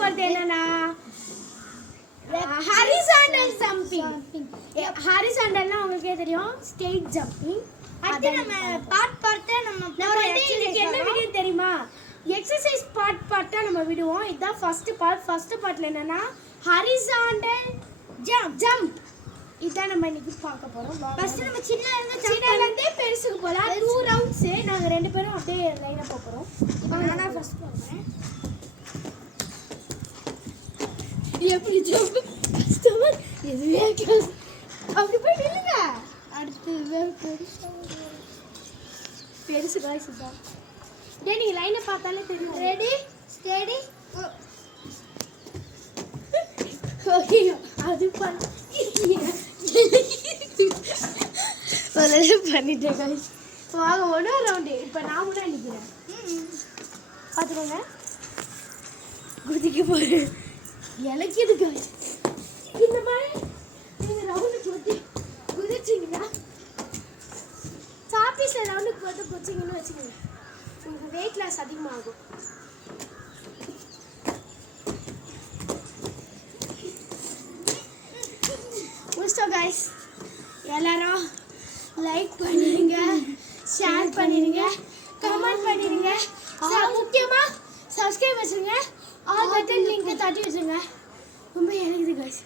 போறது என்னன்னா horizontal jumping. ஹாரிசாண்டல்னா உங்களுக்கே தெரியும், ஸ்ட்ரெயிட் ஜம்பிங். அடுத்து நம்ம பார்ட்டா நம்ம இதுக்கு என்ன வீடியோ தெரியுமா, எக்ஸசைஸ் பார்ட்டா நம்ம விடுவோம். இதுதான் ஃபர்ஸ்ட் பார்ட்ல என்னன்னா ஹாரிசாண்டல் ஜம்ப். இதான் நம்ம இன்னைக்கு பார்க்க போறோம். ஃபர்ஸ்ட் நம்ம சின்னல இருந்தே பெருசுக்கு போலாம். 2 ரவுண்ட்ஸ் நாங்க ரெண்டு பேரும் அப்படியே லைனா போறோம். நான் ஃபர்ஸ்ட் போறேன். எப்படி ஜம்ப் கஷ்டமா எதுவே அப்படி போய் நில்லுங்க. அடுத்து பெருசு गाइस இதான். டேய் நீங்க லைனை பார்த்தாலே தெரியும். ரெடி ஸ்டெடி ஓகே அது பண்ணு. பண்ணிட்டேன் गाइस. வாங்க ஒரு ரவுண்ட். இப்போ நான் முன்னாடி நிக்கிறேன். பாத்துக்கோங்க. குதிக்க போறேன். இலக்கியது गाइस. இந்த மாதிரி நீங்க ரவுண்ட் குதிச்சீங்கன்னா சாப்பிஸ் ரவுண்டுக்கு குதிச்சீங்கன்னு வச்சுக்கோங்க, உங்களுக்கு வெயிட் லாஸ் அதிகமாகும். முடிச்சிட்டோம் गाइस. எல்லாரும் லைக் பண்ணிடுங்க, ஷேர் பண்ணிடுங்க, கமெண்ட் பண்ணிடுங்க, முக்கியமா சப்ஸ்கிரைப் வச்சுருங்க. ஆல் பட்டன் லிங்கை தட்டி வச்சுருங்க. ரொம்ப இறங்குது गाइस.